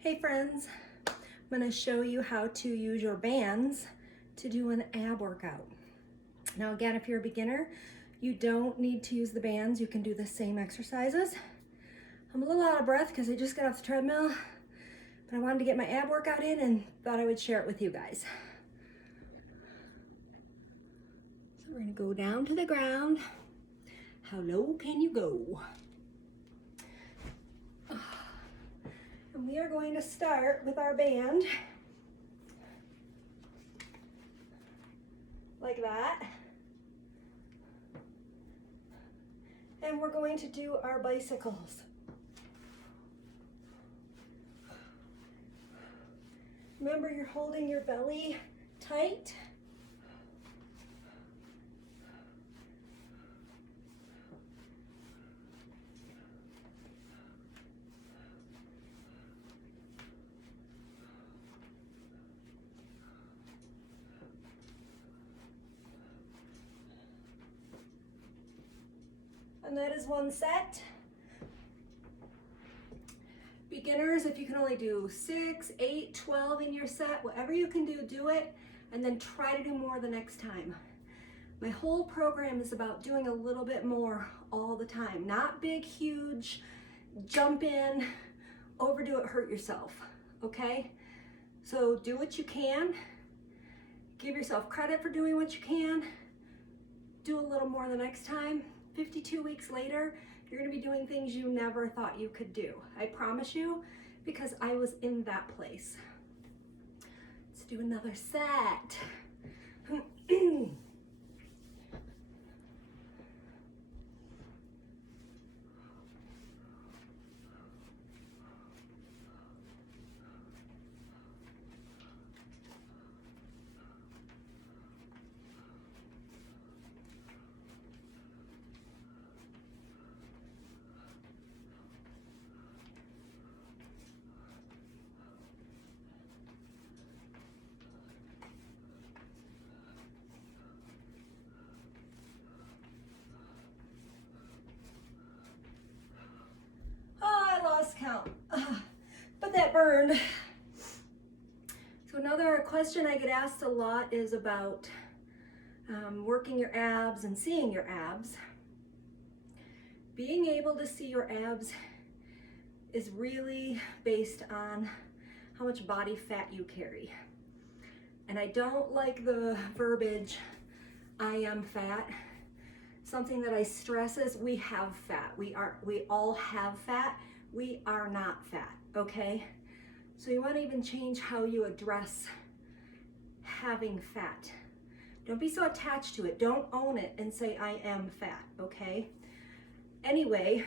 Hey friends, I'm going to show you how to use your bands to do an ab workout. Now again, if you're a beginner, you don't need to use the bands. You can do the same exercises. I'm a little out of breath because I just got off the treadmill, but I wanted to get my ab workout in and thought I would share it with you guys. So we're going to go down to the ground. How low can you go? And we are going to start with our band, like that. And we're going to do our bicycles. Remember, you're holding your belly tight. And that is one set. Beginners, if you can only do 6, 8, 12 in your set, whatever you can do, do it, and then try to do more the next time. My whole program is about doing a little bit more all the time. Not big, huge, jump in, overdo it, hurt yourself, okay? So do what you can. Give yourself credit for doing what you can. Do a little more the next time. 52 weeks later, you're gonna be doing things you never thought you could do. I promise you, because I was in that place. Let's do another set. Count, but that burned. So another question I get asked a lot is about working your abs and seeing your abs. Being able to see your abs is really based on how much body fat you carry. And I don't like the verbiage, I am fat. Something that I stress is we have fat. We all have fat. We are not fat, okay? So you want to even change how you address having fat. Don't be so attached to it. Don't own it and say, I am fat, okay? Anyway,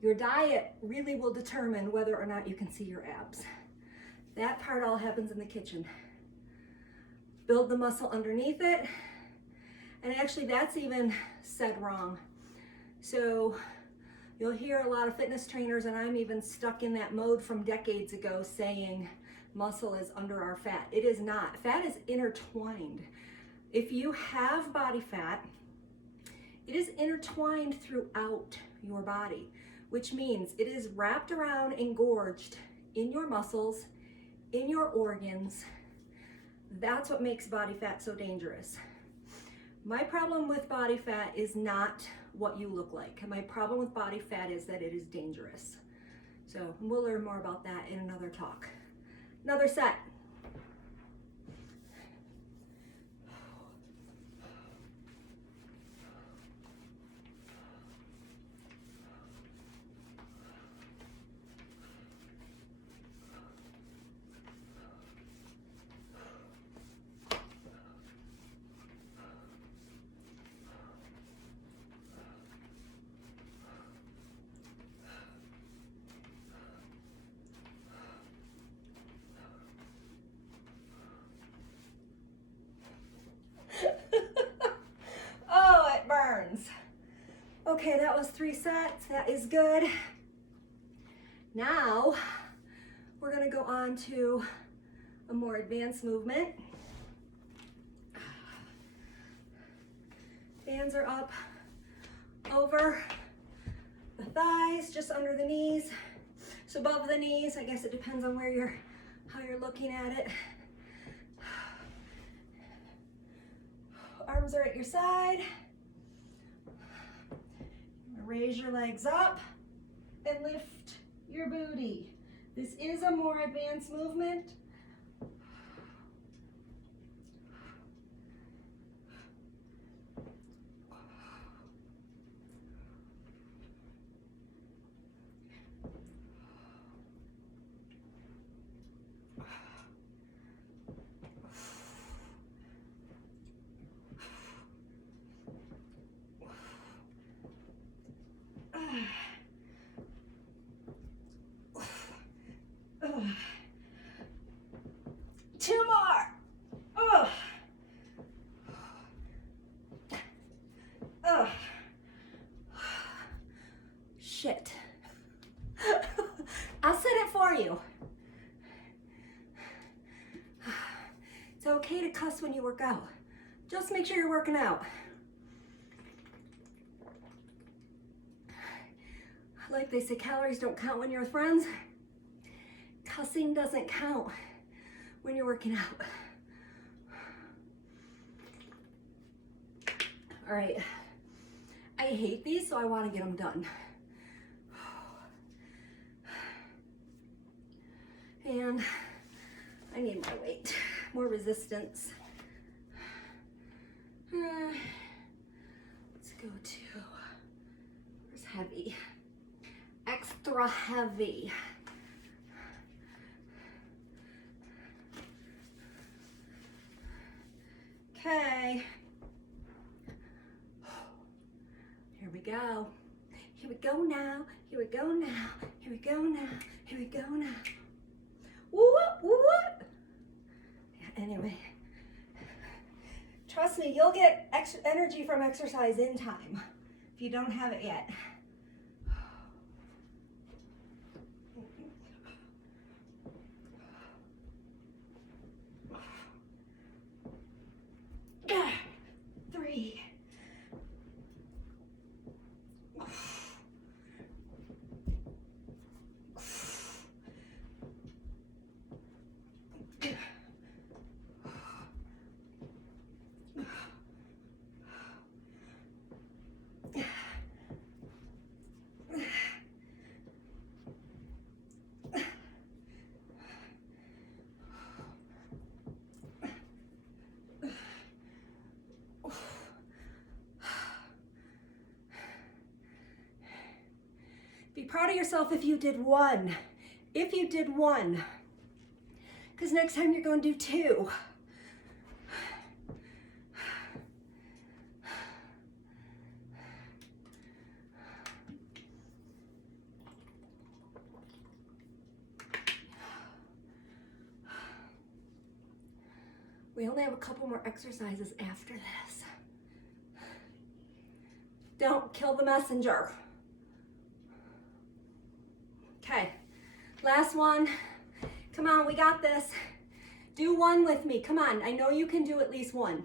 your diet really will determine whether or not you can see your abs. That part all happens in the kitchen. Build the muscle underneath it. And actually, that's even said wrong. So you'll hear a lot of fitness trainers, and I'm even stuck in that mode from decades ago, saying muscle is under our fat. It is not. Fat is intertwined. If you have body fat, it is intertwined throughout your body, which means it is wrapped around, engorged in your muscles, in your organs. That's what makes body fat so dangerous. My problem with body fat is not what you look like. My problem with body fat is that it is dangerous. So we'll learn more about that in another talk. Another set. Oh, it burns. Okay, that was 3 sets. That is good. Now, we're gonna go on to a more advanced movement. Hands are up over the thighs, just under the knees. Just above the knees. I guess it depends on how you're looking at it. Arms are at your side. Raise your legs up and lift your booty. This is a more advanced movement. Two more. Shit. I'll set it for you. It's okay to cuss when you work out. Just make sure you're working out. Like they say, calories don't count when you're with friends. Cussing doesn't count when you're working out. All right, I hate these, so I want to get them done. And I need my weight, more resistance. Let's go to, where's heavy? Extra heavy. Okay. Here we go. Here we go now. Here we go now. Here we go now. Here we go now. Woo woo woo woo. Yeah, anyway, trust me, you'll get extra energy from exercise in time if you don't have it yet. Three. Be proud of yourself if you did one. If you did one. Because next time you're going to do two. We only have a couple more exercises after this. Don't kill the messenger. Okay, last one. Come on, we got this. Do one with me. Come on, I know you can do at least one.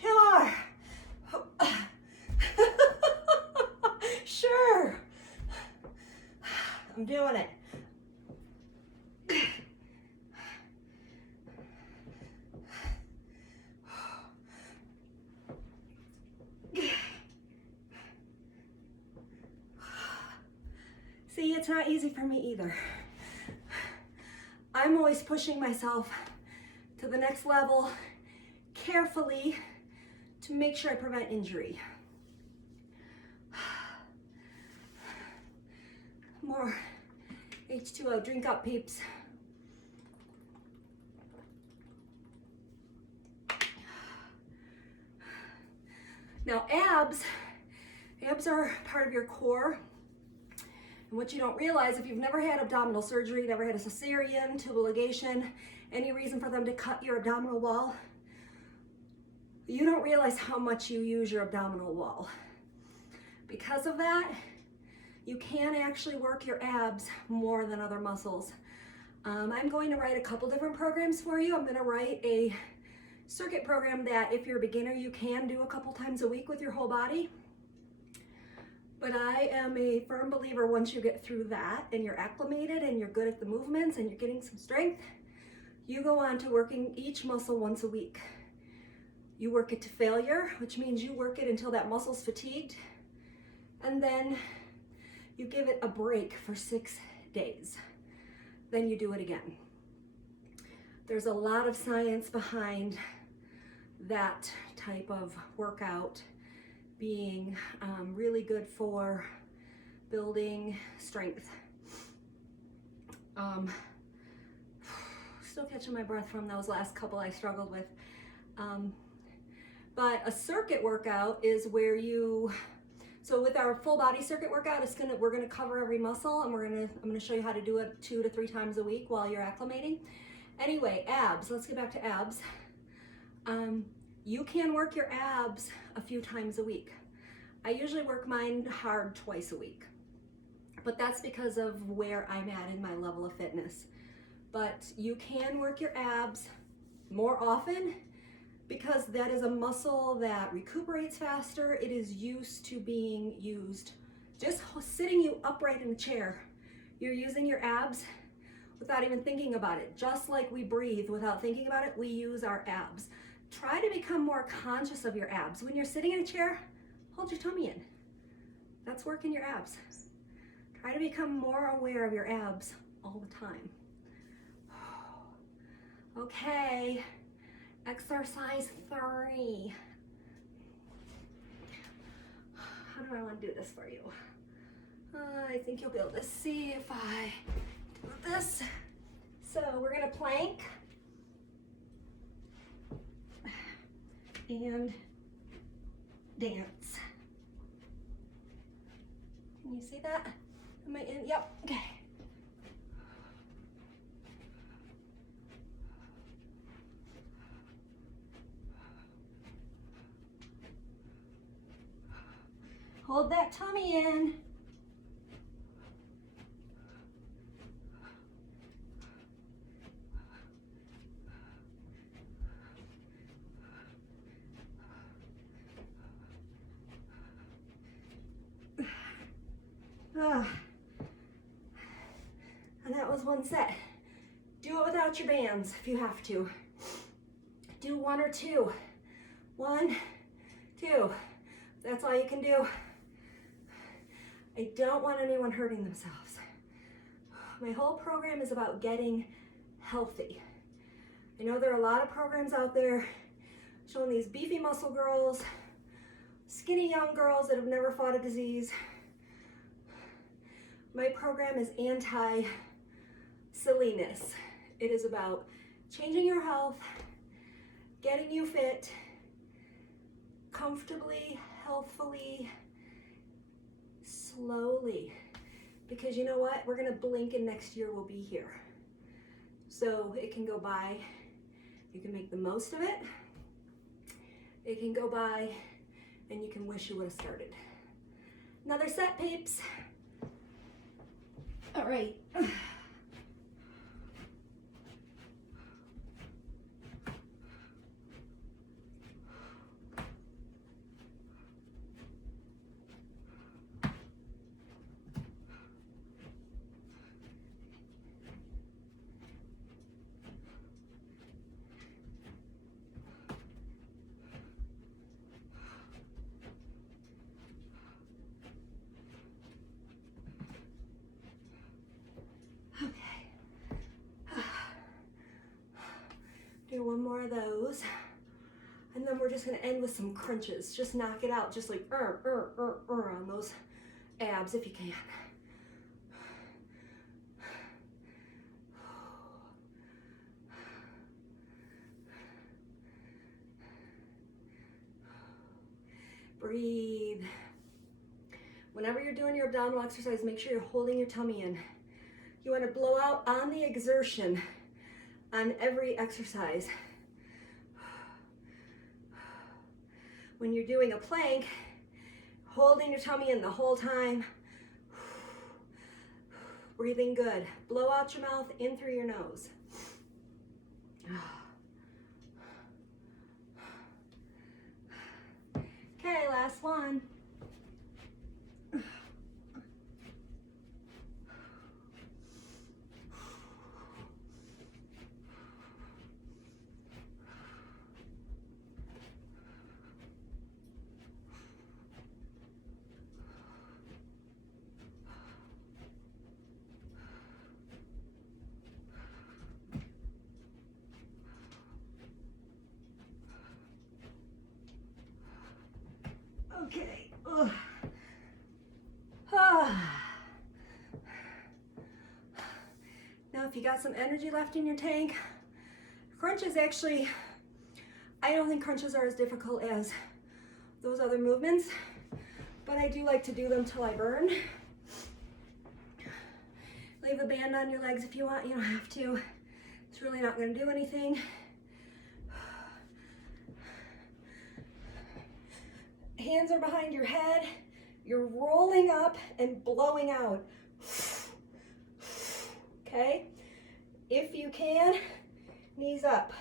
Two more. Sure. I'm doing it. See, it's not easy for me either. I'm always pushing myself to the next level carefully to make sure I prevent injury. More H2O, drink up, peeps. Now abs are part of your core. And what you don't realize, if you've never had abdominal surgery, never had a cesarean, tubal ligation, any reason for them to cut your abdominal wall, you don't realize how much you use your abdominal wall. Because of that, you can actually work your abs more than other muscles. I'm going to write a couple different programs for you. I'm going to write a circuit program that if you're a beginner, you can do a couple times a week with your whole body. But I am a firm believer once you get through that and you're acclimated and you're good at the movements and you're getting some strength, you go on to working each muscle once a week. You work it to failure, which means you work it until that muscle's fatigued, and then you give it a break for 6 days. Then you do it again. There's a lot of science behind that type of workout being really good for building strength. Still catching my breath from those last couple I struggled with. But a circuit workout is where so with our full body circuit workout, we're gonna cover every muscle, and I'm gonna show you how to do it 2 to 3 times a week while you're acclimating. Anyway, abs, let's get back to abs. You can work your abs a few times a week. I usually work mine hard twice a week, but that's because of where I'm at in my level of fitness. But you can work your abs more often because that is a muscle that recuperates faster. It is used to being used. Just sitting you upright in a chair, you're using your abs without even thinking about it. Just like we breathe without thinking about it, we use our abs. Try to become more conscious of your abs. When you're sitting in a chair, hold your tummy in. That's working your abs. Try to become more aware of your abs all the time. Okay, exercise 3. How do I want to do this for you? I think you'll be able to see if I do this. So we're gonna plank and dance. Can you see that? Am I in? Yep, okay. Hold that tummy in. And that was one set. Do it without your bands if you have to. Do 1 or 2. 1, 2. That's all you can do. I don't want anyone hurting themselves. My whole program is about getting healthy. I know there are a lot of programs out there showing these beefy muscle girls, skinny young girls that have never fought a disease. My program is anti-silliness. It is about changing your health, getting you fit, comfortably, healthfully, slowly. Because you know what? We're gonna blink and next year we'll be here. So it can go by, you can make the most of it. It can go by and you can wish you would have started. Another set, peeps. All right. Do one more of those. And then we're just gonna end with some crunches. Just knock it out, just like on those abs if you can. Breathe. Whenever you're doing your abdominal exercise, make sure you're holding your tummy in. You want to blow out on the exertion on every exercise. When you're doing a plank, holding your tummy in the whole time. Breathing good. Blow out your mouth, in through your nose. Okay, last one. Okay. Now, if you got some energy left in your tank, crunches actually, I don't think crunches are as difficult as those other movements, but I do like to do them till I burn. Leave a band on your legs if you want, you don't have to. It's really not going to do anything. Hands are behind your head. You're rolling up and blowing out. Okay? If you can, knees up.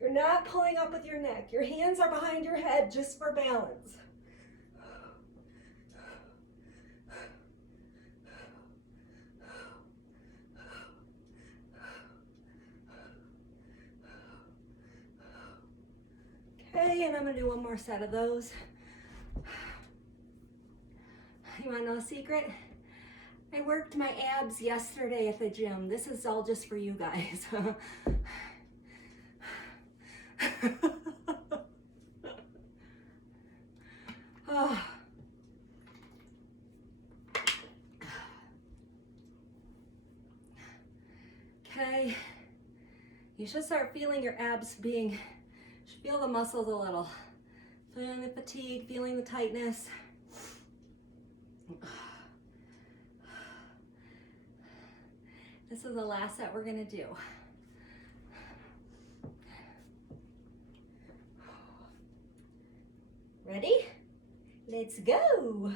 You're not pulling up with your neck. Your hands are behind your head just for balance. Okay, and I'm gonna do one more set of those. You wanna know a secret? I worked my abs yesterday at the gym. This is all just for you guys. Oh. Okay, you should start feeling your abs being, should feel the muscles a little. Feeling the fatigue, feeling the tightness. This is the last set we're gonna do. Ready? Let's go.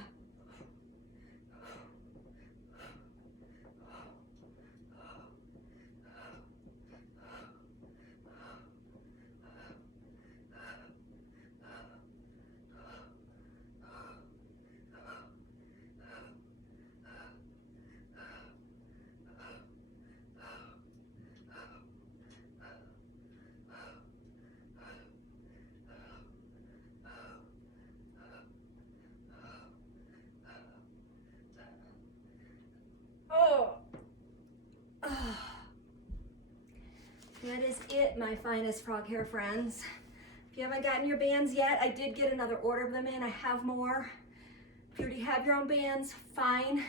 That is it, my finest frog hair friends. If you haven't gotten your bands yet, I did get another order of them in. I have more. If you already have your own bands, fine.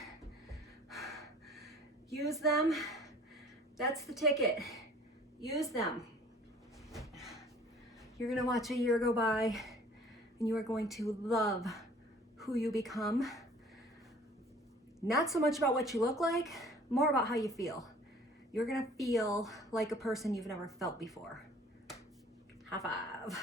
Use them. That's the ticket. Use them. You're gonna watch a year go by and you are going to love who you become. Not so much about what you look like, more about how you feel. You're gonna feel like a person you've never felt before. High five.